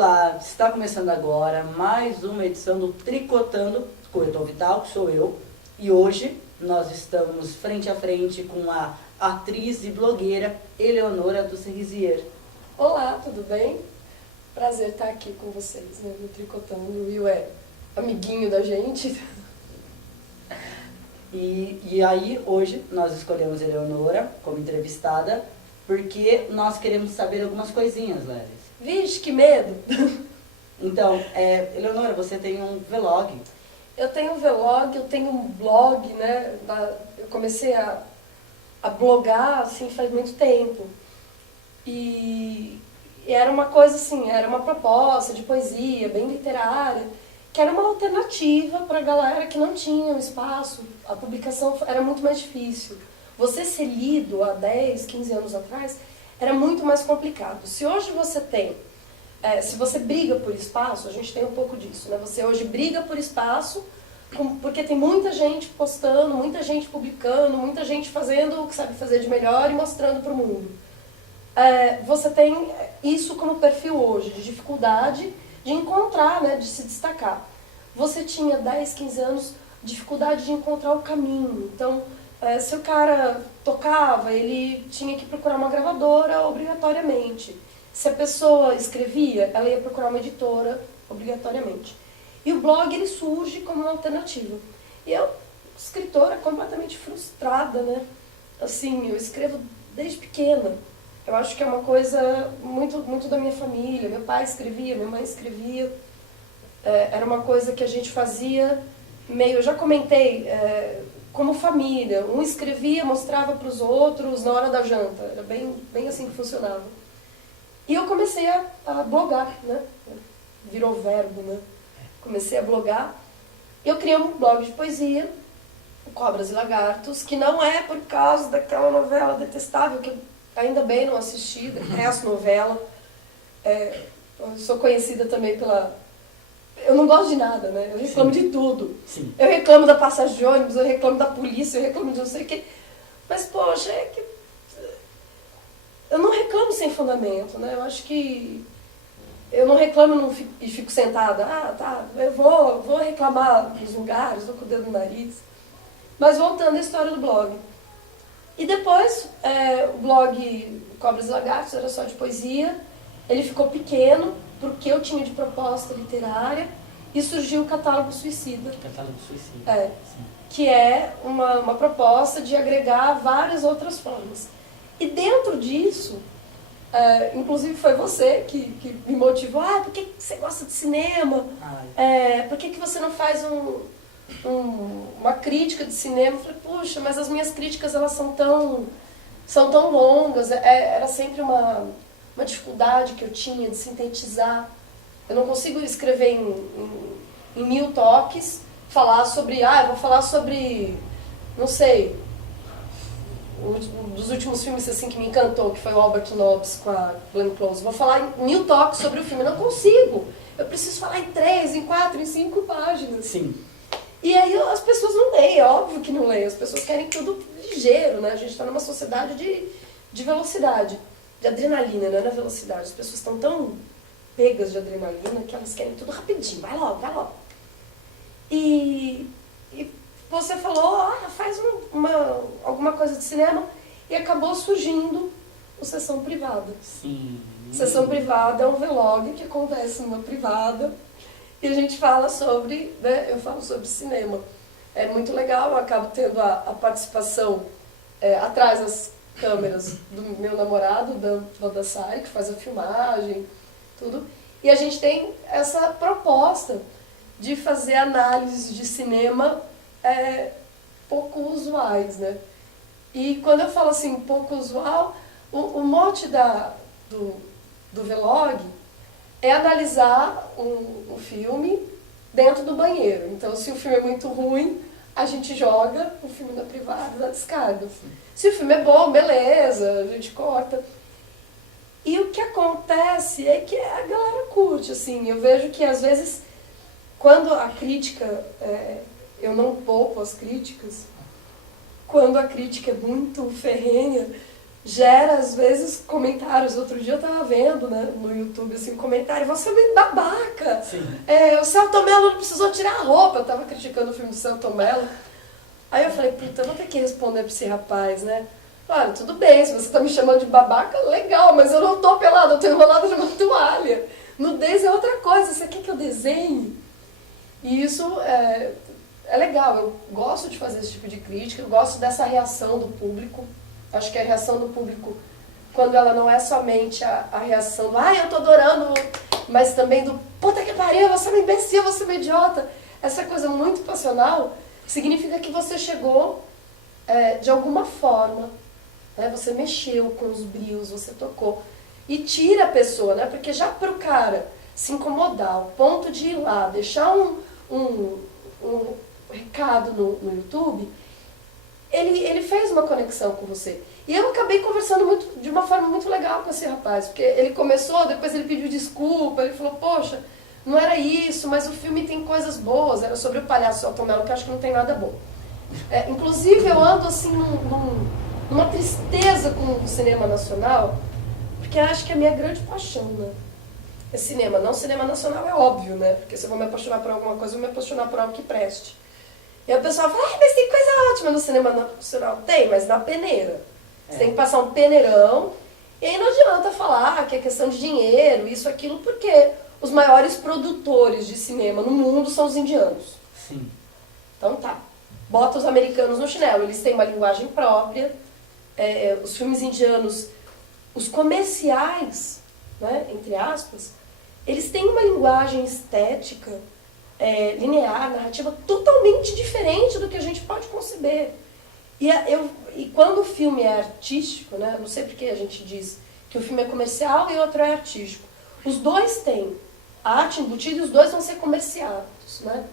Olá, está começando agora mais uma edição do Tricotando Corretor Vital, que sou eu. E hoje nós estamos frente a frente com a atriz e blogueira Eleonora do Cerisier. Olá, tudo bem? Prazer estar aqui com vocês, né, no Tricotando. O Will é amiguinho da gente. E aí, hoje, nós escolhemos Eleonora como entrevistada, porque nós queremos saber algumas coisinhas, Lelis. Vixe, que medo! Então, Eleonora, você tem um vlog. Eu tenho um vlog, eu tenho um blog, né? Eu comecei a blogar, assim, faz muito tempo. E era uma coisa assim, era uma proposta de poesia, bem literária, que era uma alternativa para a galera que não tinha um espaço. A publicação era muito mais difícil. Você ser lido há 10, 15 anos atrás era muito mais complicado. Se hoje você tem, se você briga por espaço, a gente tem um pouco disso, né? Você hoje briga por espaço, porque tem muita gente postando, muita gente publicando, muita gente fazendo o que sabe fazer de melhor e mostrando para o mundo. Você tem isso como perfil hoje, de dificuldade de encontrar, né, de se destacar. Você tinha 10, 15 anos, dificuldade de encontrar o caminho. Então, se o cara tocava, ele tinha que procurar uma gravadora obrigatoriamente. Se a pessoa escrevia, ela ia procurar uma editora obrigatoriamente. E o blog, ele surge como uma alternativa. E eu, escritora, completamente frustrada, né? Assim, eu escrevo desde pequena. Eu acho que é uma coisa muito da minha família. Meu pai escrevia, minha mãe escrevia. Era uma coisa que a gente fazia meio... Eu já comentei, como família. Um escrevia, mostrava para os outros na hora da janta. Era bem assim que funcionava. E eu comecei a blogar, né? Virou verbo, né? Comecei a blogar. Eu criei um blog de poesia, Cobras e Lagartos, que não é por causa daquela novela detestável que eu ainda bem não assisti, essa novela. Eu sou conhecida também pela... Eu não gosto de nada, né? Eu reclamo de tudo. Sim. Eu reclamo da passagem de ônibus, eu reclamo da polícia, eu reclamo de não sei o quê. Mas, poxa, eu não reclamo sem fundamento, né? Eu acho que... Eu não reclamo e fico sentada. Tá, eu vou reclamar nos lugares, vou com o dedo no nariz. Mas voltando à história do blog. E depois, o blog Cobras e Lagartos era só de poesia. Ele ficou pequeno, porque eu tinha de proposta literária, e surgiu o Catálogo Suicida. Catálogo Suicida. Sim. Que é uma proposta de agregar várias outras formas. E dentro disso, inclusive foi você que me motivou. Por que você gosta de cinema? Por que você não faz uma crítica de cinema? Eu falei, puxa, mas as minhas críticas elas são tão longas. Era sempre uma dificuldade que eu tinha de sintetizar. Eu não consigo escrever em 1000 toques, falar sobre, eu vou falar sobre, não sei, um dos últimos filmes assim que me encantou, que foi o Albert Nobbs com a Glenn Close. Vou falar em 1000 toques sobre o filme, eu não consigo. Eu preciso falar em 3, em 4, em 5 páginas. Sim. E aí as pessoas não leem, é óbvio que não leem, as pessoas querem tudo ligeiro, né? A gente está numa sociedade de velocidade, de adrenalina, não é na velocidade. As pessoas estão tão pegas de adrenalina que elas querem tudo rapidinho, vai logo, vai logo. E você falou, faz alguma coisa de cinema, e acabou surgindo o Sessão Privada. Sim. Sessão Privada é um vlog que acontece numa privada, e a gente fala sobre, né, eu falo sobre cinema. É muito legal, eu acabo tendo a participação atrás das câmeras do meu namorado, Dan Baldassari, que faz a filmagem, tudo. E a gente tem essa proposta de fazer análises de cinema pouco usuais, né? E quando eu falo assim, pouco usual, o mote do vlog é analisar um filme dentro do banheiro. Então, se o filme é muito ruim, a gente joga o filme na privada, na descarga. Se o filme é bom, beleza, a gente corta. E o que acontece é que a galera curte, assim. Eu vejo que, às vezes, quando a crítica... eu não poupo as críticas. Quando a crítica é muito ferrenha, gera, às vezes, comentários. Outro dia eu tava vendo, né, no YouTube, assim, um comentário, você é muito babaca. Sim. O Selton Mello não precisou tirar a roupa. Eu tava criticando o filme do Selton Mello. Aí eu falei, puta, eu vou ter que responder pra esse rapaz, né? Olha, tudo bem, se você tá me chamando de babaca, legal, mas eu não tô pelada, eu tô enrolada numa toalha. Nudez é outra coisa, você quer que eu desenhe? E isso é legal, eu gosto de fazer esse tipo de crítica, eu gosto dessa reação do público. Acho que a reação do público, quando ela não é somente a reação do eu tô adorando, mas também do puta que pariu, você é um imbecil, você é um idiota. Essa coisa muito passional significa que você chegou de alguma forma, né? Você mexeu com os brios, você tocou. E tira a pessoa, né? Porque já pro cara se incomodar ao ponto de ir lá, deixar um recado no YouTube, ele fez uma conexão com você. E eu acabei conversando de uma forma muito legal com esse rapaz, porque ele começou, depois ele pediu desculpa, ele falou, poxa, não era isso, mas o filme tem coisas boas, era sobre o palhaço Selton Mello, que eu acho que não tem nada bom. Inclusive eu ando assim numa tristeza com o cinema nacional, porque eu acho que é a minha grande paixão, né? É cinema, não cinema nacional é óbvio, né? Porque se eu vou me apaixonar por alguma coisa, eu vou me apaixonar por algo que preste. E aí o pessoal fala, mas tem coisa ótima no cinema nacional. Tem, mas na peneira. Você tem que passar um peneirão, e aí não adianta falar que é questão de dinheiro, isso, aquilo, porque os maiores produtores de cinema no mundo são os indianos. Sim. Então tá, bota os americanos no chinelo, eles têm uma linguagem própria, os filmes indianos, os comerciais, né, entre aspas, eles têm uma linguagem estética, linear, narrativa, totalmente diferente do que a gente pode conceber. E quando o filme é artístico, né, não sei porque a gente diz que o filme é comercial e o outro é artístico. Os dois têm arte embutida e os dois vão ser comerciados, né?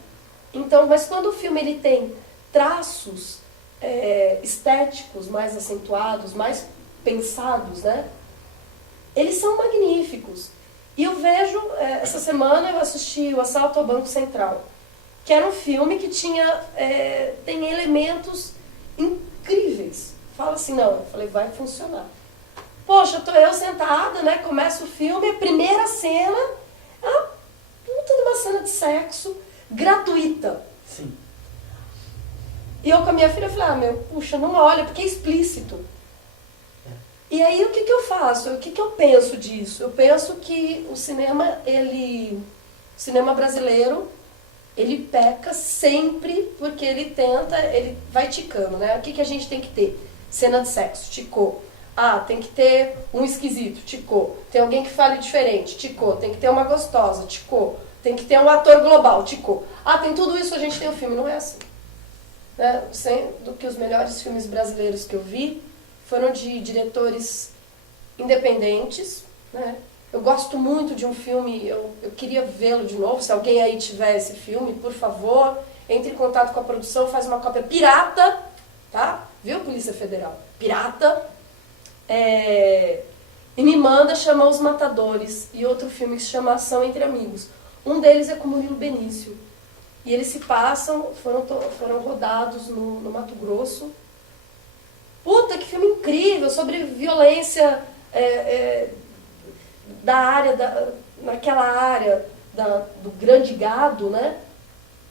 Então, mas quando o filme ele tem traços estéticos mais acentuados, mais pensados, né? Eles são magníficos. E eu vejo, essa semana eu assisti O Assalto ao Banco Central, que era um filme que tem elementos incríveis. Fala assim, não, eu falei, vai funcionar. Poxa, tô eu sentada, né, começa o filme, a primeira cena, uma puta de uma cena de sexo gratuita. Sim. E eu com a minha filha falei, puxa, não olha, porque é explícito. E aí o que eu faço? O que eu penso disso? Eu penso que o cinema brasileiro, ele peca sempre porque ele vai ticando, né? O que a gente tem que ter? Cena de sexo, ticou. Tem que ter um esquisito, ticou. Tem alguém que fale diferente, ticou. Tem que ter uma gostosa, ticou. Tem que ter um ator global, ticou. Tem tudo isso, a gente tem um filme. Não é assim. Né? Sendo que os melhores filmes brasileiros que eu vi foram de diretores independentes, né? Eu gosto muito de um filme, eu queria vê-lo de novo. Se alguém aí tiver esse filme, por favor, entre em contato com a produção, faz uma cópia pirata, tá? Viu, Polícia Federal? Pirata. E me manda, chama Os Matadores, e outro filme que se chama Ação Entre Amigos. Um deles é com Murilo Benício. E eles se passam, foram rodados no Mato Grosso. Puta, que filme incrível, sobre violência naquela área do grande gado, né?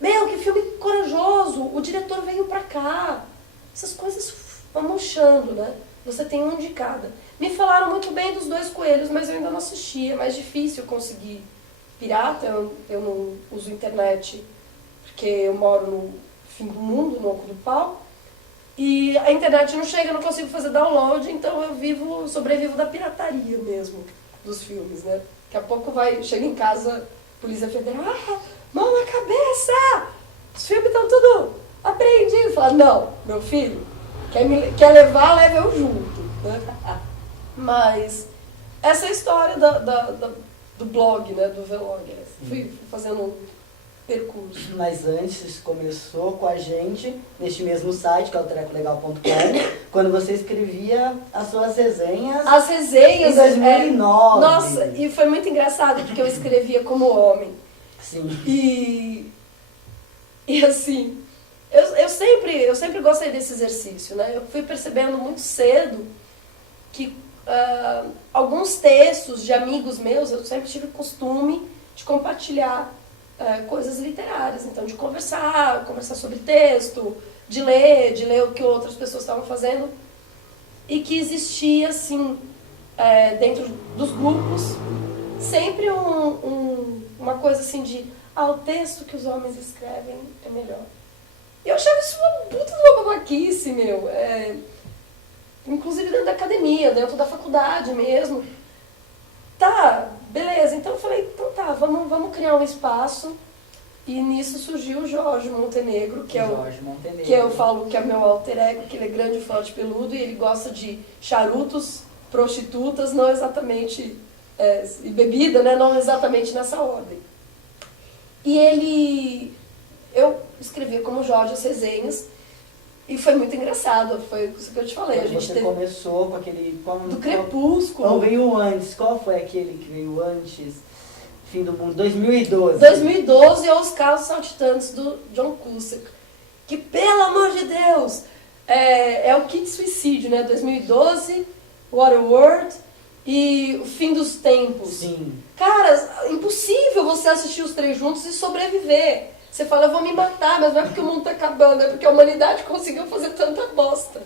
Que filme corajoso, o diretor veio pra cá. Essas coisas vão murchando, né? Você tem um de cada. Me falaram muito bem dos Dois Coelhos, mas eu ainda não assisti. É mais difícil conseguir pirata, eu não uso internet, porque eu moro no fim do mundo, no oco do pau. E a internet não chega, eu não consigo fazer download, então eu sobrevivo da pirataria mesmo dos filmes, né? Daqui a pouco chega em casa, Polícia Federal, mão na cabeça! Os filmes estão tudo apreendidos. Fala, não, meu filho, quer levar, leva eu junto. Né? Mas essa é a história do blog, né? Do vlog. Fui fazendo um percurso. Mas antes começou com a gente neste mesmo site, que é o trecolegal.com, quando você escrevia as suas resenhas. As resenhas em 2009. Nossa, e foi muito engraçado porque eu escrevia como homem. Sim. E assim, eu sempre gostei desse exercício, né? Eu fui percebendo muito cedo que alguns textos de amigos meus, eu sempre tive costume de compartilhar coisas literárias, então de conversar sobre texto, de ler o que outras pessoas estavam fazendo, e que existia, assim, dentro dos grupos, sempre uma coisa assim de, o texto que os homens escrevem é melhor. E eu achava isso uma puta de uma babaquice, meu. Inclusive dentro da academia, dentro da faculdade mesmo. Tá, beleza. Então eu falei, então tá, vamos criar um espaço. E nisso surgiu o Jorge Montenegro, que eu falo que é meu alter ego, que ele é grande, forte, peludo, e ele gosta de charutos, prostitutas, não exatamente, e bebida, né, não exatamente nessa ordem. E eu escrevia como Jorge as resenhas, e foi muito engraçado, foi isso que eu te falei. A gente começou com aquele... do Crepúsculo. Qual veio antes? Qual foi aquele que veio antes? Fim do Mundo, 2012. 2012 é Os Carros Saltitantes, do John Cusack. Que, pelo amor de Deus, é o kit suicídio, né? 2012, Waterworld e O Fim dos Tempos. Sim. Cara, impossível você assistir os três juntos e sobreviver. Você fala, eu vou me matar, mas não é porque o mundo tá acabando, é porque a humanidade conseguiu fazer tanta bosta.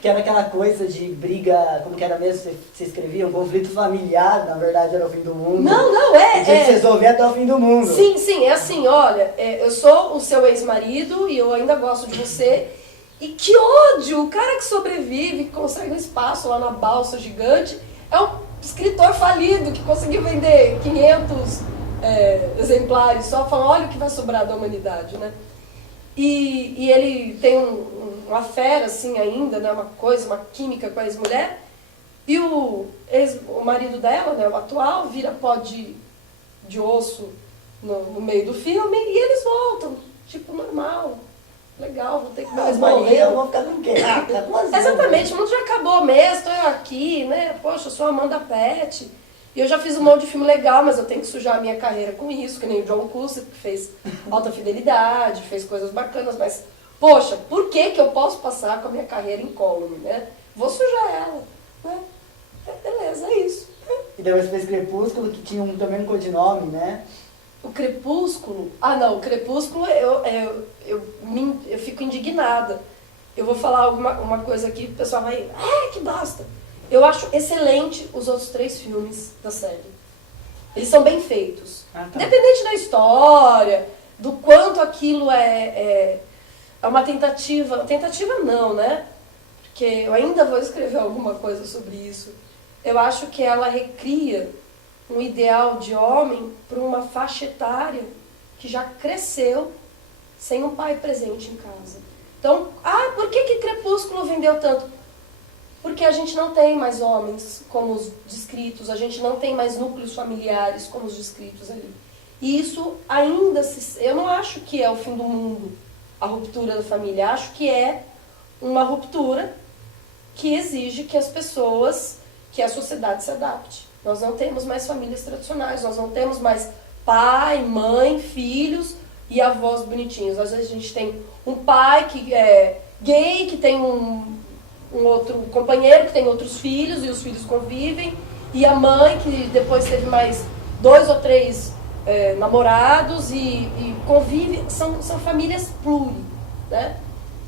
Que era aquela coisa de briga, como que era mesmo, você escrevia, um conflito familiar, na verdade era o fim do mundo. Não, tinha que se resolver até o fim do mundo. Sim, é assim, olha, eu sou o seu ex-marido e eu ainda gosto de você. E que ódio! O cara que sobrevive, que consegue um espaço lá na balsa gigante, é um escritor falido que conseguiu vender 500 exemplares só, falando, olha o que vai sobrar da humanidade, né? E ele tem uma fera, assim, ainda, né? Uma química com a ex-mulher. E o marido dela, né? O atual, vira pó de osso no meio do filme e eles voltam, tipo, normal. Legal, vou ter que mais morrer, eu vou ficar com quem? Exatamente, o mundo já acabou mesmo, estou eu aqui, né? Poxa, eu sou a Amanda Pett. E eu já fiz um monte de filme legal, mas eu tenho que sujar a minha carreira com isso, que nem o John Cusack, que fez Alta Fidelidade, fez coisas bacanas, mas, poxa, por que eu posso passar com a minha carreira incólume, né? Vou sujar ela, né? Beleza, é isso. E depois fez Crepúsculo, que tinha também um codinome, né? O Crepúsculo? O Crepúsculo eu fico indignada. Eu vou falar uma coisa aqui, o pessoal vai, que bosta. Eu acho excelente os outros 3 filmes da série. Eles são bem feitos. Tá. Independente da história, do quanto aquilo é uma tentativa. Tentativa não, né? Porque eu ainda vou escrever alguma coisa sobre isso. Eu acho que ela recria um ideal de homem para uma faixa etária que já cresceu sem um pai presente em casa. Então, por que Crepúsculo vendeu tanto? Porque a gente não tem mais homens como os descritos, a gente não tem mais núcleos familiares como os descritos ali. E isso ainda eu não acho que é o fim do mundo, a ruptura da família. Acho que é uma ruptura que exige que as pessoas, que a sociedade se adapte. Nós não temos mais famílias tradicionais, nós não temos mais pai, mãe, filhos e avós bonitinhos. Às vezes a gente tem um pai que é gay, que tem um outro companheiro, que tem outros filhos e os filhos convivem, e a mãe que depois teve mais 2 ou 3 namorados e convive, são famílias pluri, né?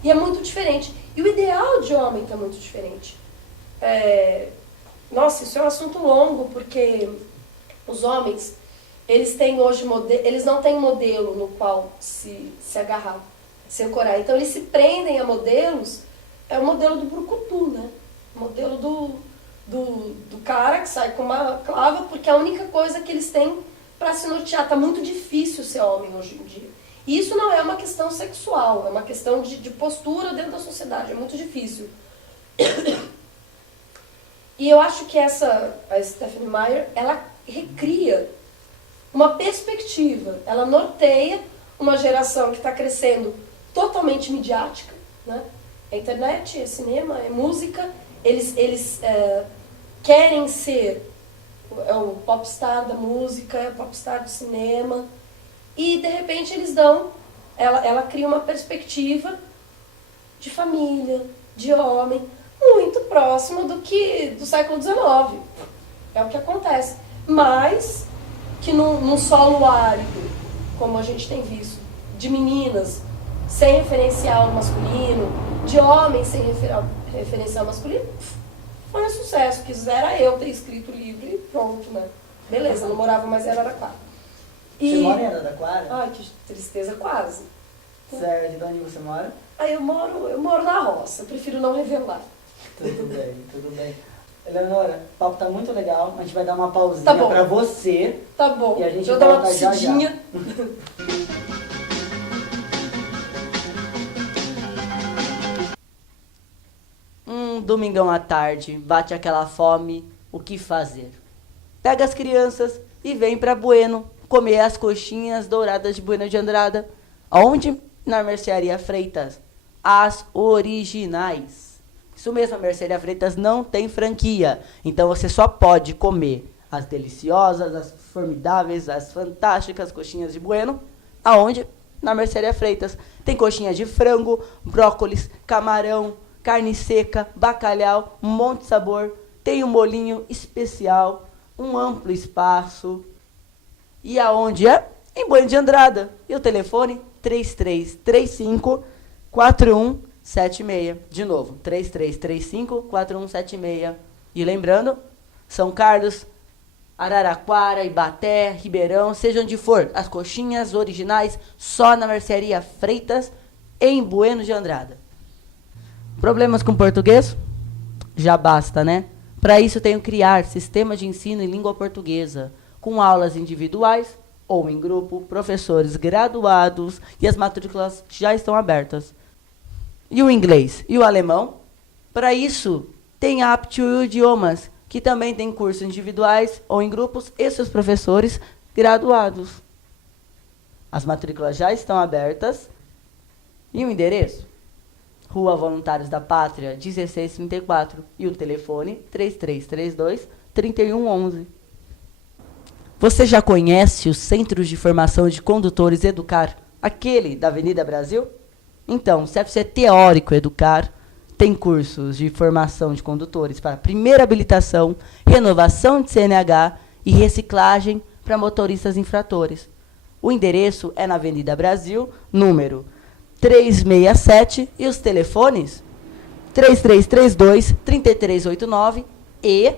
E é muito diferente. E o ideal de homem está muito diferente. Nossa, isso é um assunto longo, porque os homens, eles têm hoje eles não têm modelo no qual se agarrar, se ancorar. Então eles se prendem a modelos, é o modelo do brucutu, né? O modelo do cara que sai com uma clava, porque é a única coisa que eles têm para se nortear. Tá muito difícil ser homem hoje em dia. E isso não é uma questão sexual, é uma questão de postura dentro da sociedade, é muito difícil. E eu acho que a Stephenie Meyer, ela recria uma perspectiva, ela norteia uma geração que está crescendo totalmente midiática, né? É internet, é cinema, é música, eles querem ser o popstar da música, é o popstar do cinema, e de repente ela cria uma perspectiva de família, de homem, muito próxima do século XIX. É o que acontece. Mas que num solo árido, como a gente tem visto, de meninas sem referencial masculino, de homens sem referencial masculino, foi um sucesso. Quisera eu ter escrito o livro e pronto, né? Beleza, não morava mais em Araraquara. Você mora em Araraquara? Ai, que tristeza, quase. Certo, de onde você mora? Eu moro na roça, eu prefiro não revelar. Tudo bem, tudo bem. Eleonora, o papo tá muito legal, a gente vai dar uma pausinha Tá bom. pra você. Tá bom, E a gente eu dar uma volta já, já. tossidinha. Domingão à tarde, bate aquela fome, o que fazer? Pega as crianças e vem pra Bueno comer as coxinhas douradas de Bueno de Andrada. Onde? Na Mercearia Freitas. As originais. Isso mesmo, a Mercearia Freitas não tem franquia. Então você só pode comer as deliciosas, as formidáveis, as fantásticas coxinhas de Bueno. Aonde? Na Mercearia Freitas. Tem coxinha de frango, brócolis, camarão, carne seca, bacalhau, um monte de sabor. Tem um molhinho especial, um amplo espaço. E aonde é? Em Bueno de Andrada. E o telefone? 3335-4176. De novo, 3335-4176. E lembrando, São Carlos, Araraquara, Ibaté, Ribeirão, seja onde for, as coxinhas originais só na Mercearia Freitas, em Bueno de Andrada. Problemas com português? Já basta, né? Para isso tenho que criar sistema de ensino em língua portuguesa, com aulas individuais ou em grupo, professores graduados, e as matrículas já estão abertas. E o inglês? E o alemão? Para isso, tem a Aptitude Idiomas, que também tem cursos individuais ou em grupos, e seus professores graduados. As matrículas já estão abertas. E o endereço? Rua Voluntários da Pátria, 1634. E o telefone, 3332-3111. Você já conhece o Centro de Formação de Condutores Educar, aquele da Avenida Brasil? Então, o CFC Teórico Educar tem cursos de formação de condutores para primeira habilitação, renovação de CNH e reciclagem para motoristas infratores. O endereço é na Avenida Brasil, número 367, e os telefones 3332-3389 e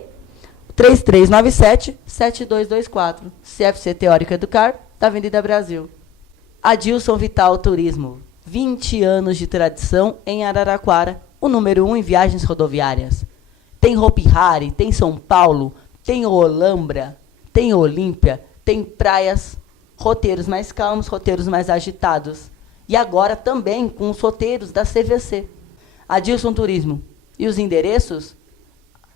3397-7224. CFC Teórico Educar, da Avenida Brasil. Adilson Vital Turismo, 20 anos de tradição em Araraquara, o número 1 em viagens rodoviárias. Tem Hopi Hari, tem São Paulo, tem Olambra, tem Olímpia, tem praias, roteiros mais calmos, roteiros mais agitados. E agora também com os roteiros da CVC. Adilson Turismo. E os endereços?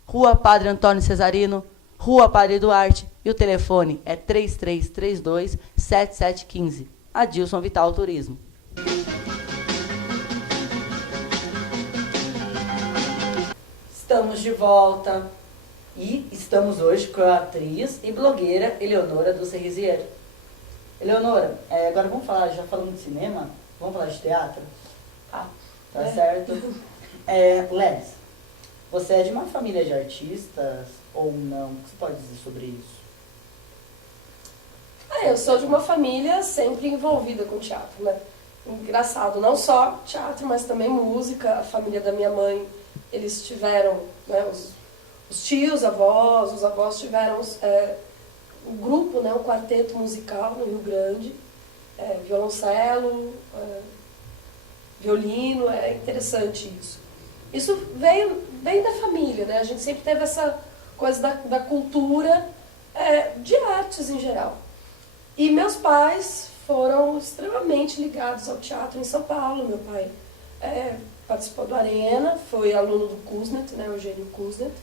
Rua Padre Antônio Cesarino, Rua Padre Duarte, e o telefone é 3332-7715. Adilson Vital Turismo. Estamos de volta e estamos hoje com a atriz e blogueira Eleonora do Cerisier. Eleonora, agora vamos falar, já falamos de cinema, vamos falar de teatro? Tá certo. Lelis, você é de uma família de artistas ou não? O que você pode dizer sobre isso? Eu sou de uma família sempre envolvida com teatro, né? Engraçado, não só teatro, mas também música. A família da minha mãe, eles tiveram, né, os tios, os avós tiveram um grupo, né, um quarteto musical no Rio Grande, violoncelo, violino, é interessante isso. Isso vem da família, né? A gente sempre teve essa coisa da cultura, de artes em geral. E meus pais foram extremamente ligados ao teatro em São Paulo. Meu pai participou do Arena, foi aluno do Kuznet, né, Eugênio Kuznet,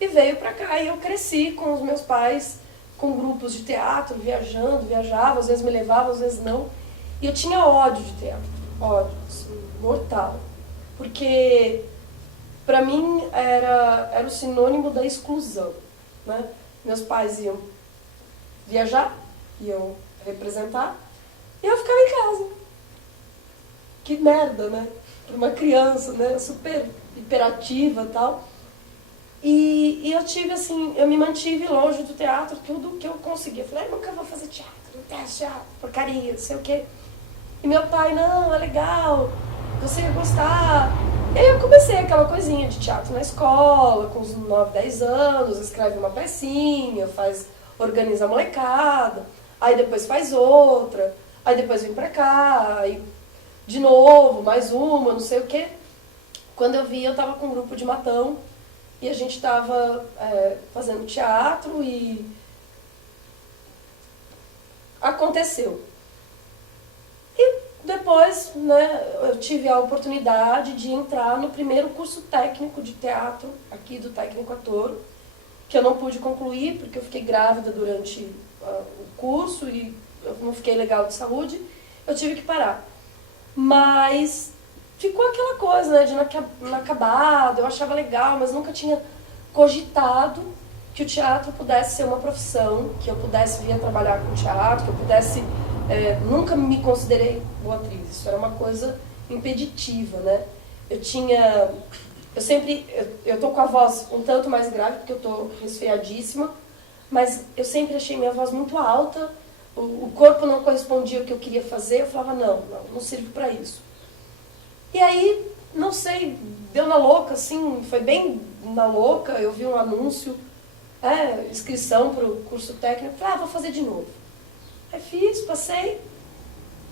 e veio para cá. E eu cresci com os meus pais, com grupos de teatro, viajava, às vezes me levava, às vezes não. E eu tinha ódio de teatro, ódio, assim, mortal. Porque, para mim, era o sinônimo da exclusão, né? Meus pais iam viajar, iam representar, e eu ficava em casa. Que merda, né? Para uma criança, né? Super hiperativa e tal. E eu tive assim, eu me mantive longe do teatro, tudo que eu conseguia. Eu falei, eu nunca vou fazer teatro, não quero teatro, porcaria, não sei o quê. E meu pai, não, é legal, você ia gostar. E aí eu comecei aquela coisinha de teatro na escola, com uns 9, 10 anos, escreve uma pecinha, organiza a molecada, aí depois faz outra, aí depois vem pra cá, aí de novo, mais uma, não sei o quê. Quando eu vi, eu tava com um grupo de Matão, e a gente estava fazendo teatro e aconteceu. E depois, né, eu tive a oportunidade de entrar no primeiro curso técnico de teatro aqui do Técnico Ator, que eu não pude concluir porque eu fiquei grávida durante o curso e eu não fiquei legal de saúde, eu tive que parar. Mas ficou aquela coisa, né, de inacabado, eu achava legal, mas nunca tinha cogitado que o teatro pudesse ser uma profissão, que eu pudesse vir a trabalhar com teatro, que eu pudesse... nunca me considerei boa atriz, isso era uma coisa impeditiva, né? Eu tô com a voz um tanto mais grave, porque eu tô resfriadíssima, mas eu sempre achei minha voz muito alta, o corpo não correspondia ao que eu queria fazer, eu falava, não sirvo para isso. E aí, não sei, deu na louca, assim, foi bem na louca, eu vi um anúncio, inscrição para o curso técnico, falei, vou fazer de novo. Aí fiz, passei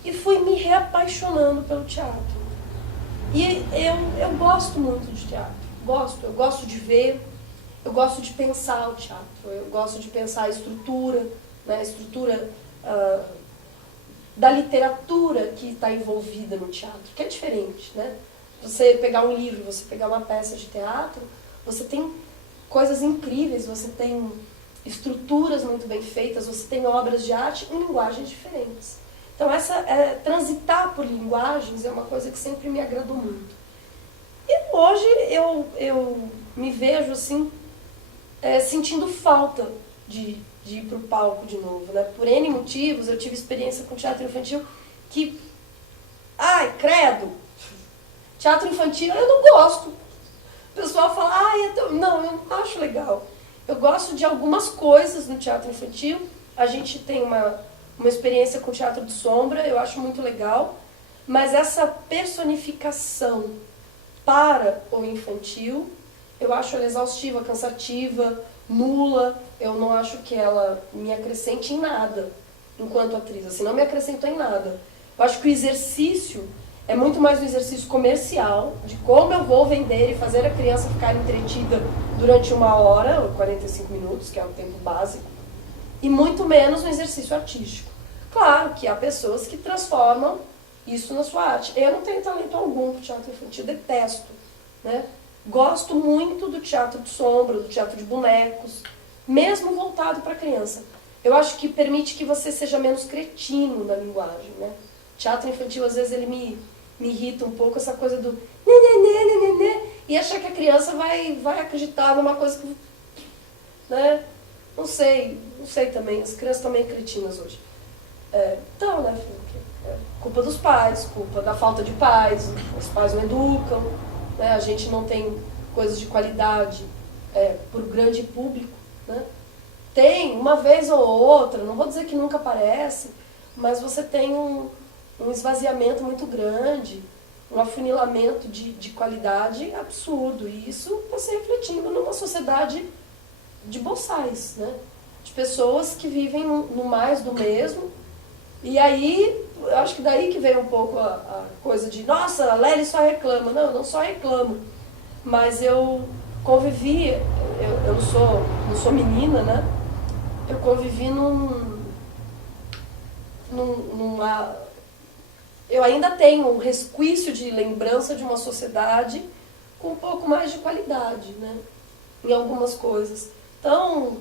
e fui me reapaixonando pelo teatro. E eu gosto muito de teatro, eu gosto de ver, eu gosto de pensar o teatro, eu gosto de pensar a estrutura, né, a estrutura da literatura que está envolvida no teatro, que é diferente, né? Você pegar um livro, você pegar uma peça de teatro, você tem coisas incríveis, você tem estruturas muito bem feitas, você tem obras de arte em linguagens diferentes. Então, transitar por linguagens é uma coisa que sempre me agradou muito. E hoje eu me vejo assim, sentindo falta de ir para o palco de novo, né? Por N motivos, eu tive experiência com teatro infantil que, credo, teatro infantil eu não gosto. O pessoal fala, não, eu não acho legal. Eu gosto de algumas coisas no teatro infantil, a gente tem uma experiência com teatro de sombra, eu acho muito legal, mas essa personificação para o infantil, eu acho ela exaustiva, cansativa, nula, eu não acho que ela me acrescente em nada enquanto atriz, assim, não me acrescentou em nada. Eu acho que o exercício é muito mais um exercício comercial, de como eu vou vender e fazer a criança ficar entretida durante 1 hora, ou 45 minutos, que é o tempo básico, e muito menos um exercício artístico. Claro que há pessoas que transformam isso na sua arte. Eu não tenho talento algum para teatro infantil, detesto, né? Gosto muito do teatro de sombra, do teatro de bonecos, mesmo voltado para a criança. Eu acho que permite que você seja menos cretino na linguagem, né? Teatro infantil, às vezes, ele me irrita um pouco, essa coisa do né, e achar que a criança vai acreditar numa coisa que, né? Não sei também, as crianças estão meio cretinas hoje. Então, né, culpa dos pais, culpa da falta de pais, os pais não educam, né, a gente não tem coisas de qualidade para o grande público, né? Tem, uma vez ou outra, não vou dizer que nunca aparece, mas você tem um esvaziamento muito grande, um afunilamento de qualidade absurdo, e isso está se refletindo numa sociedade de boçais, né? De pessoas que vivem no mais do mesmo. E aí, eu acho que daí que veio um pouco a coisa de, nossa, a Lely só reclama. Não, eu não só reclamo, mas eu convivi, eu não sou menina, né? Eu convivi eu ainda tenho um resquício de lembrança de uma sociedade com um pouco mais de qualidade, né? Em algumas coisas. Então,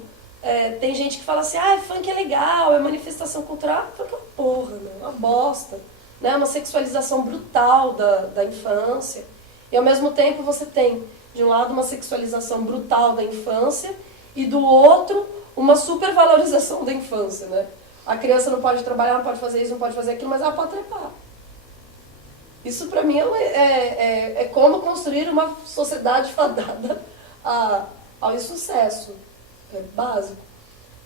tem gente que fala assim, funk é legal, é manifestação cultural. Funk é uma porra, né? Uma bosta. Né? Uma sexualização brutal da infância. E ao mesmo tempo você tem, de um lado, uma sexualização brutal da infância e do outro, uma supervalorização da infância, né? A criança não pode trabalhar, não pode fazer isso, não pode fazer aquilo, mas ela pode trepar. Isso pra mim é como construir uma sociedade fadada a ao insucesso. É básico.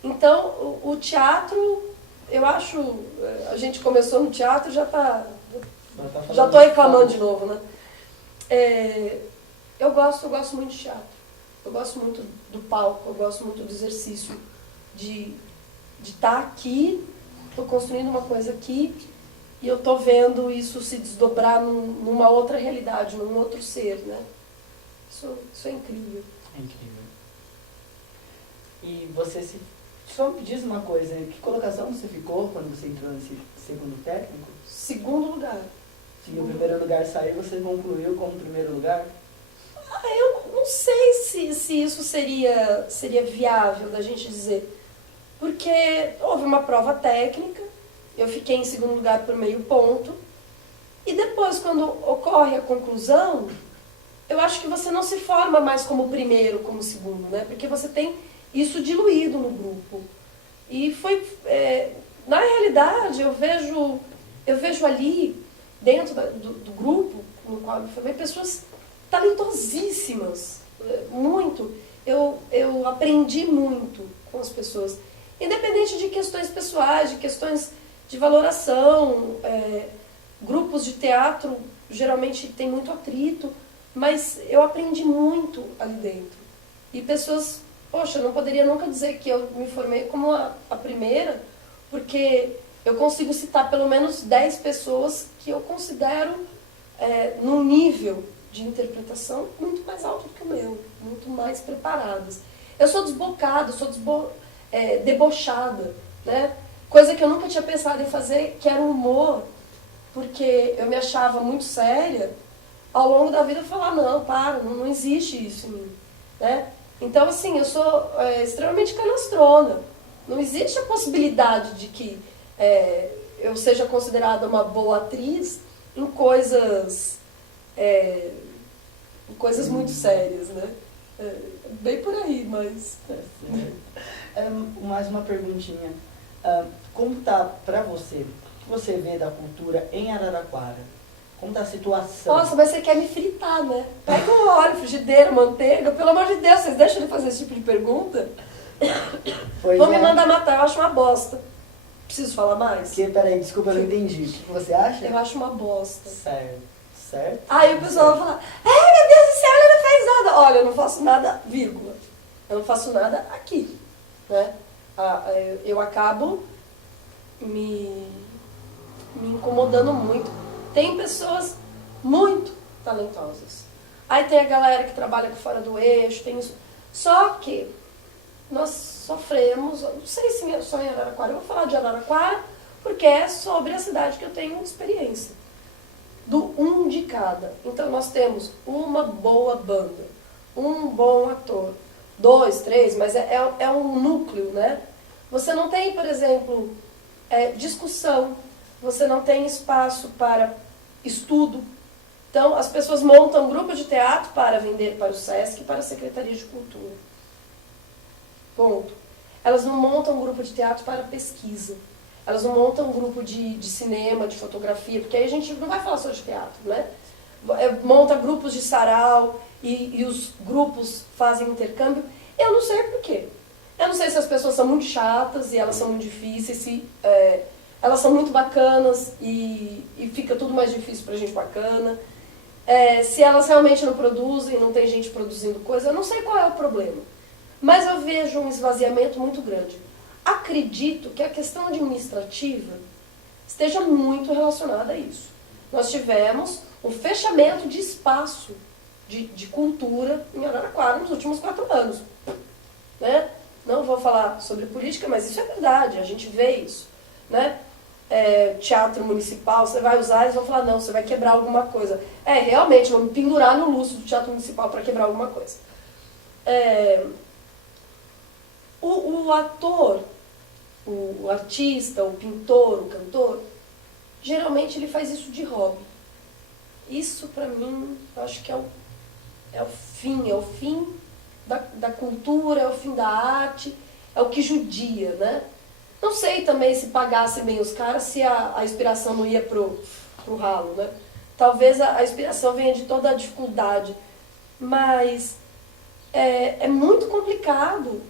Então, o teatro, eu acho, a gente começou no teatro e já estou reclamando de novo, né? Eu gosto muito de teatro. Eu gosto muito do palco, eu gosto muito do exercício de estar aqui, estou construindo uma coisa aqui e eu estou vendo isso se desdobrar numa outra realidade, num outro ser, né? Isso é incrível. É incrível. E você só me diz uma coisa, que colocação você ficou quando você entrou nesse segundo técnico? Segundo lugar. Se o primeiro lugar sair, você concluiu como primeiro lugar? Eu não sei se isso seria viável da gente dizer. Porque houve uma prova técnica, eu fiquei em segundo lugar por meio ponto, e depois, quando ocorre a conclusão, eu acho que você não se forma mais como primeiro, como segundo, né? Porque você tem isso diluído no grupo. E foi... na realidade, eu vejo ali, dentro do grupo no qual eu me formei, pessoas talentosíssimas, muito. Eu aprendi muito com as pessoas, independente de questões pessoais, de questões de valoração. Grupos de teatro geralmente tem muito atrito, mas eu aprendi muito ali dentro. E pessoas, poxa, eu não poderia nunca dizer que eu me formei como a primeira, porque eu consigo citar pelo menos 10 pessoas que eu considero num nível de interpretação muito mais alto do que o meu, muito mais preparadas. Eu sou desbocada, sou debochada, né? Coisa que eu nunca tinha pensado em fazer, que era o humor, porque eu me achava muito séria. Ao longo da vida eu falar, não, não existe isso em mim, né? Então, assim, eu sou extremamente canastrona. Não existe a possibilidade de que eu seja considerada uma boa atriz em coisas muito sérias, né? Bem por aí, mas... Mais uma perguntinha. Como tá pra você? O que você vê da cultura em Araraquara? Como tá a situação? Nossa, mas você quer me fritar, né? Pega um óleo, frigideira, manteiga. Pelo amor de Deus, vocês deixam ele fazer esse tipo de pergunta? Vão me mandar matar, eu acho uma bosta. Preciso falar mais? Peraí, desculpa, eu não entendi. O que você acha? Eu acho uma bosta. Certo. Aí o pessoal vai falar, ai meu Deus do céu, ela não faz nada. Olha, eu não faço nada, vírgula. Eu não faço nada aqui, né? Eu acabo me incomodando muito. Tem pessoas muito talentosas. Aí tem a galera que trabalha com fora do eixo, tem isso. Só que nós sofremos, não sei se é só em Araraquara, eu vou falar de Araraquara, porque é sobre a cidade que eu tenho experiência. Do um de cada. Então nós temos uma boa banda, um bom ator, 2, 3, mas é um núcleo, né? Você não tem, por exemplo, discussão, você não tem espaço para estudo. Então, as pessoas montam um grupo de teatro para vender para o SESC e para a Secretaria de Cultura. Ponto. Elas não montam um grupo de teatro para pesquisa. Elas não montam um grupo de cinema, de fotografia, porque aí a gente não vai falar só de teatro, né? Monta grupos de sarau e os grupos fazem intercâmbio. Eu não sei por quê. Eu não sei se as pessoas são muito chatas e elas são muito difíceis, se elas são muito bacanas e fica tudo mais difícil pra gente bacana. Se elas realmente não produzem, não tem gente produzindo coisa, eu não sei qual é o problema. Mas eu vejo um esvaziamento muito grande. Acredito que a questão administrativa esteja muito relacionada a isso. Nós tivemos um fechamento de espaço de cultura em Araraquara nos últimos 4 anos. Né? Não vou falar sobre política, mas isso é verdade, a gente vê isso. Né? Teatro municipal, você vai usar, eles vão falar, não, você vai quebrar alguma coisa. Realmente, vou me pendurar no luxo do teatro municipal para quebrar alguma coisa. O ator, o artista, o pintor, o cantor, geralmente ele faz isso de hobby. Isso, para mim, eu acho que é o fim da cultura, é o fim da arte, é o que judia, né? Não sei também se pagasse bem os caras, se a inspiração não ia pro ralo, né? Talvez a inspiração venha de toda a dificuldade, mas é muito complicado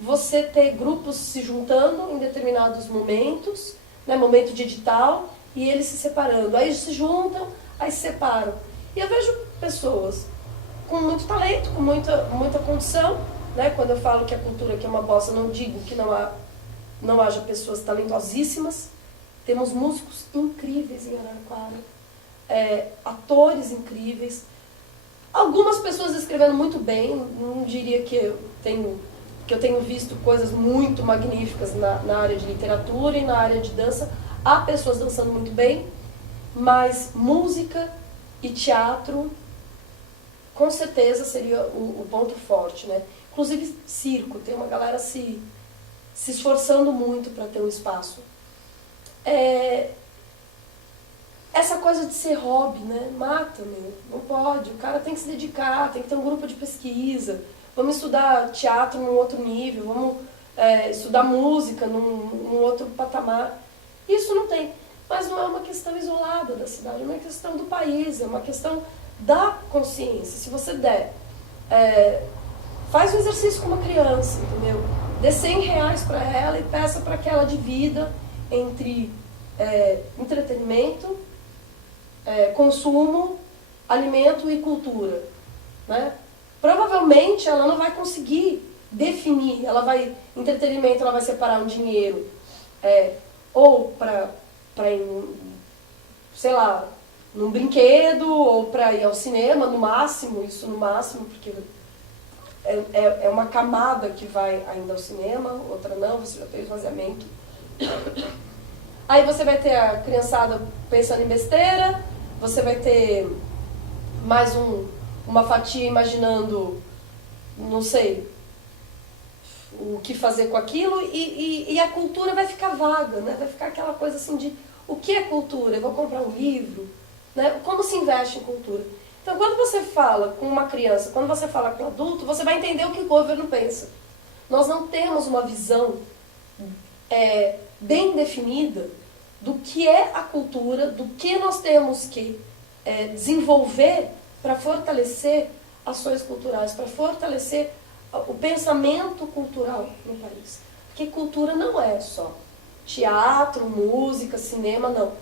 você ter grupos se juntando em determinados momentos, né, momento de edital, e eles se separando. Aí se juntam, aí se separam. E eu vejo pessoas com muito talento, com muita condição, né? Quando eu falo que a cultura aqui é uma bosta, não digo que não haja pessoas talentosíssimas. Temos músicos incríveis em Araraquara, atores incríveis, algumas pessoas escrevendo muito bem. Não diria que eu tenho visto coisas muito magníficas na área de literatura e na área de dança. Há pessoas dançando muito bem, mas música e teatro com certeza seria o ponto forte, né? Inclusive circo, tem uma galera se esforçando muito para ter um espaço. Essa coisa de ser hobby, né? Mata, meu. Não pode. O cara tem que se dedicar, tem que ter um grupo de pesquisa. Vamos estudar teatro num outro nível, vamos estudar música num outro patamar. Isso não tem. Mas não é uma questão isolada da cidade, é uma questão do país, é uma questão da consciência. Se você der, faz um exercício com uma criança, entendeu? Dê R$100 para ela e peça para que ela divida entre entretenimento, consumo, alimento e cultura, né? Provavelmente ela não vai conseguir definir, entretenimento ela vai separar um dinheiro ou para ir, sei lá, num brinquedo, ou para ir ao cinema, no máximo, porque é uma camada que vai ainda ao cinema, outra não, você já tem esvaziamento. Aí você vai ter a criançada pensando em besteira, você vai ter mais uma fatia imaginando, não sei, o que fazer com aquilo, e a cultura vai ficar vaga, né? Vai ficar aquela coisa assim de, o que é cultura? Eu vou comprar um livro? Né? Como se investe em cultura? Então, quando você fala com uma criança, quando você fala com um adulto, você vai entender o que o governo pensa. Nós não temos uma visão bem definida do que é a cultura, do que nós temos que desenvolver para fortalecer ações culturais, para fortalecer o pensamento cultural no país. Porque cultura não é só teatro, música, cinema, não.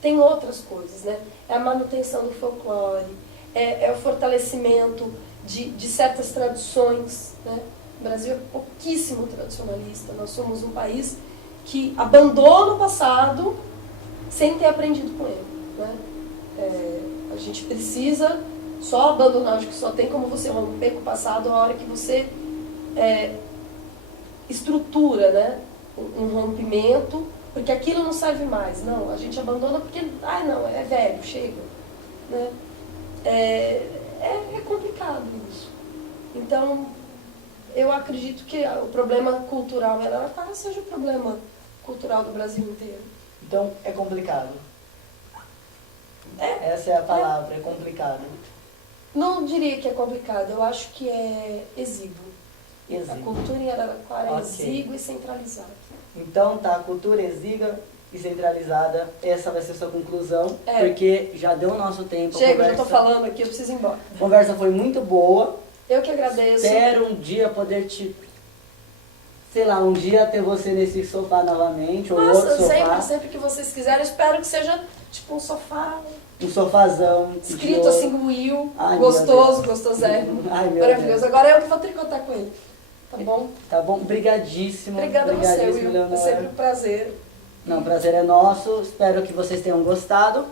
Tem outras coisas, né? É a manutenção do folclore, é o fortalecimento de certas tradições, né? O Brasil é pouquíssimo tradicionalista. Nós somos um país que abandona o passado sem ter aprendido com ele, né? A gente precisa só abandonar, acho que só tem como você romper com o passado a hora que você estrutura, né? Um rompimento, porque aquilo não serve mais. Não, a gente abandona porque, não, é velho, chega, né? É complicado isso. Então, eu acredito que o problema cultural em Araraquara seja o problema cultural do Brasil inteiro. Então, é complicado. Essa é a palavra, é complicado. Não diria que é complicado, eu acho que é exíguo. A cultura em Araraquara é exígua e centralizada. Então, tá, a cultura exígua e centralizada, essa vai ser a sua conclusão, porque já deu o nosso tempo. Chega, eu já tô falando aqui, eu preciso ir embora. A conversa foi muito boa. Eu que agradeço. Espero um dia poder um dia ter você nesse sofá novamente, ou outro sofá. Sempre que vocês quiserem, eu espero que seja tipo um sofá. Um sofazão. Escrito assim, Will, gostoso, gostosérrimo. Maravilhoso. Agora eu que vou tricotar com ele. Tá bom? Tá bom, brigadíssimo. Obrigada a você, Will. É sempre um prazer. Não, o prazer é nosso. Espero que vocês tenham gostado.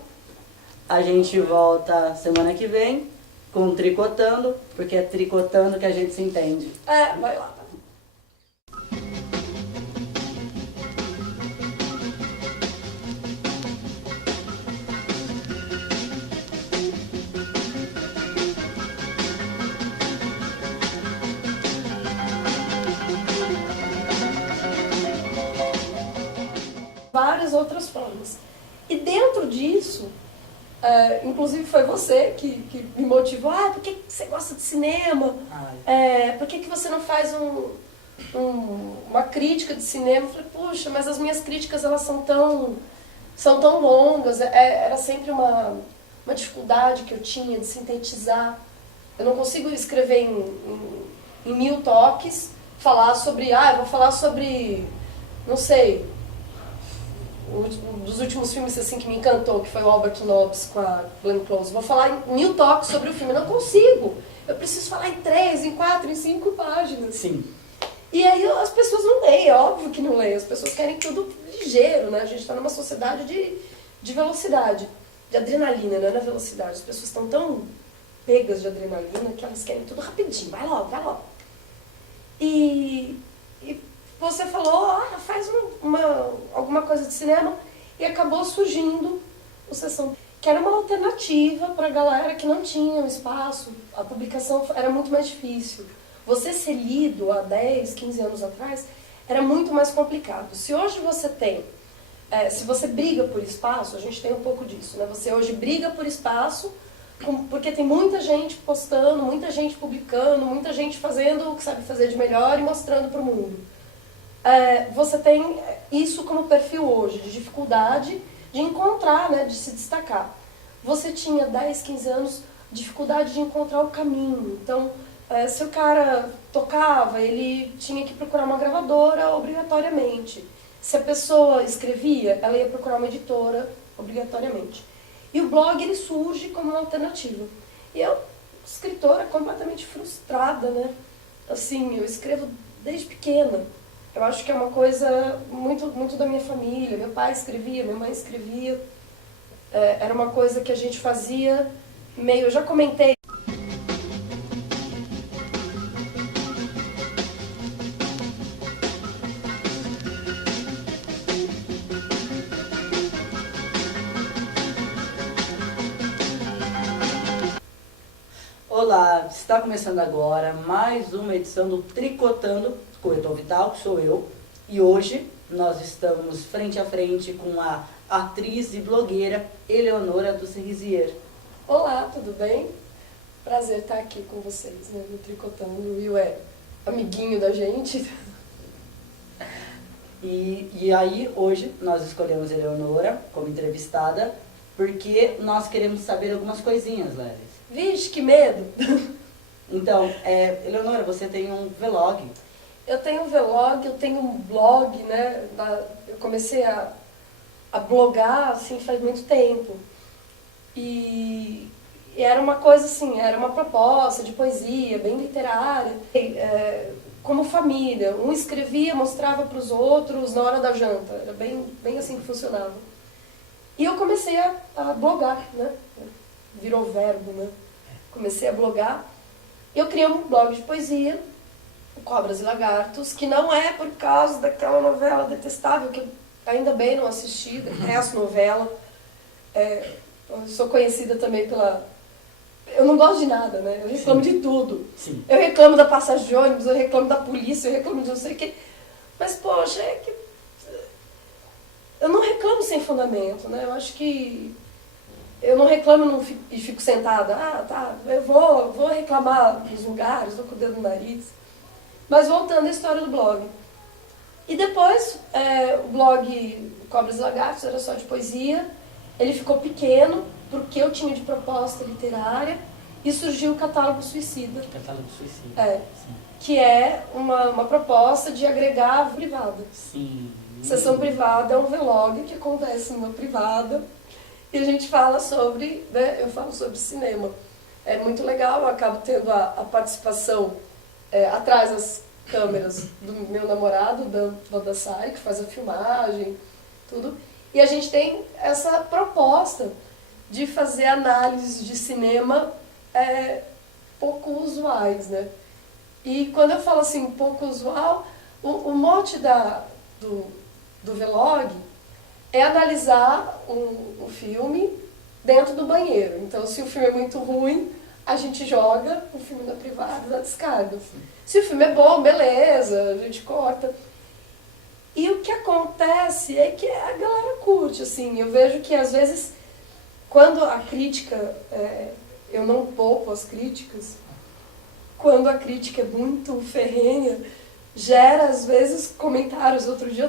A gente volta semana que vem com Tricotando, porque é tricotando que a gente se entende. Vai lá. Várias outras formas. E dentro disso, inclusive foi você que me motivou, por que você gosta de cinema? Por que você não faz uma crítica de cinema? Eu falei, puxa, mas as minhas críticas elas são tão longas, era sempre uma dificuldade que eu tinha de sintetizar. Eu não consigo escrever em 1000 toques, falar sobre, eu vou falar sobre, não sei, um dos últimos filmes assim que me encantou, que foi o Albert Nobbs com a Glenn Close. Vou falar em 1000 toques sobre o filme, eu não consigo. Eu preciso falar em 3, em 4, em 5 páginas. Sim. E aí as pessoas não leem, é óbvio que não leem, as pessoas querem tudo ligeiro, né? A gente está numa sociedade de velocidade, de adrenalina, não é na velocidade. As pessoas estão tão pegas de adrenalina que elas querem tudo rapidinho, vai logo, vai logo. E você falou, faz alguma coisa de cinema, e acabou surgindo o Sessão, que era uma alternativa para a galera que não tinha um espaço, a publicação era muito mais difícil. Você ser lido há 10, 15 anos atrás era muito mais complicado. Se hoje você tem, se você briga por espaço, a gente tem um pouco disso, né? Você hoje briga por espaço, porque tem muita gente postando, muita gente publicando, muita gente fazendo o que sabe fazer de melhor e mostrando para o mundo. Você tem isso como perfil hoje, de dificuldade de encontrar, né, de se destacar. Você tinha 10, 15 anos, dificuldade de encontrar o caminho. Então, se o cara tocava, ele tinha que procurar uma gravadora obrigatoriamente. Se a pessoa escrevia, ela ia procurar uma editora obrigatoriamente. E o blog, ele surge como uma alternativa. E eu, escritora, completamente frustrada, né? Assim, eu escrevo desde pequena. Eu acho que é uma coisa muito, muito da minha família. Meu pai escrevia, minha mãe escrevia. Era uma coisa que a gente fazia meio... Eu já comentei. Olá, está começando agora mais uma edição do Tricotando com o Eton Vital, que sou eu. E hoje nós estamos frente a frente com a atriz e blogueira Eleonora Dusserizier. Olá, tudo bem? Prazer estar aqui com vocês, né, no Tricotando. O Will é amiguinho da gente. E aí, hoje, nós escolhemos Eleonora como entrevistada, porque nós queremos saber algumas coisinhas leves. Vixe, que medo! Então, Eleonora, você tem um vlog. Eu tenho um vlog, eu tenho um blog, né? Eu comecei a blogar, assim, faz muito tempo. E era uma coisa assim, era uma proposta de poesia, bem literária. Como família, um escrevia, mostrava para os outros na hora da janta. Era bem assim que funcionava. E eu comecei a blogar, né? Virou verbo, né? Comecei a blogar. Eu criei um blog de poesia, Cobras e Lagartos, que não é por causa daquela novela detestável, que eu ainda bem não assisti, detesto novela. Eu sou conhecida também pela... Eu não gosto de nada, né? Eu reclamo de tudo. Sim. Eu reclamo da passagem de ônibus, eu reclamo da polícia, eu reclamo de não sei o quê. Mas, poxa, eu não reclamo sem fundamento, né? Eu acho que... Eu não reclamo e fico sentada. Eu vou reclamar nos lugares, vou com o dedo no nariz. Mas voltando à história do blog. E depois, o blog Cobras e Lagartos era só de poesia. Ele ficou pequeno, porque eu tinha de proposta literária, e surgiu o Catálogo Suicida. Catálogo Suicida. Sim. Que é uma proposta de agregar privada. Sim. Sessão Privada é um vlog que acontece numa privada, e a gente fala sobre, né, eu falo sobre cinema. É muito legal, eu acabo tendo a participação atrás das câmeras do meu namorado, Dan Baldassari, que faz a filmagem, tudo. E a gente tem essa proposta de fazer análises de cinema pouco usuais, né? E quando eu falo assim, pouco usual, o mote do vlog é analisar um filme dentro do banheiro. Então, se o filme é muito ruim, a gente joga o filme na privada, na descarga. Se o filme é bom, beleza, a gente corta. E o que acontece é que a galera curte, assim. Eu vejo que, às vezes, quando a crítica... eu não poupo as críticas. Quando a crítica é muito ferrenha, gera, às vezes, comentários. Outro dia eu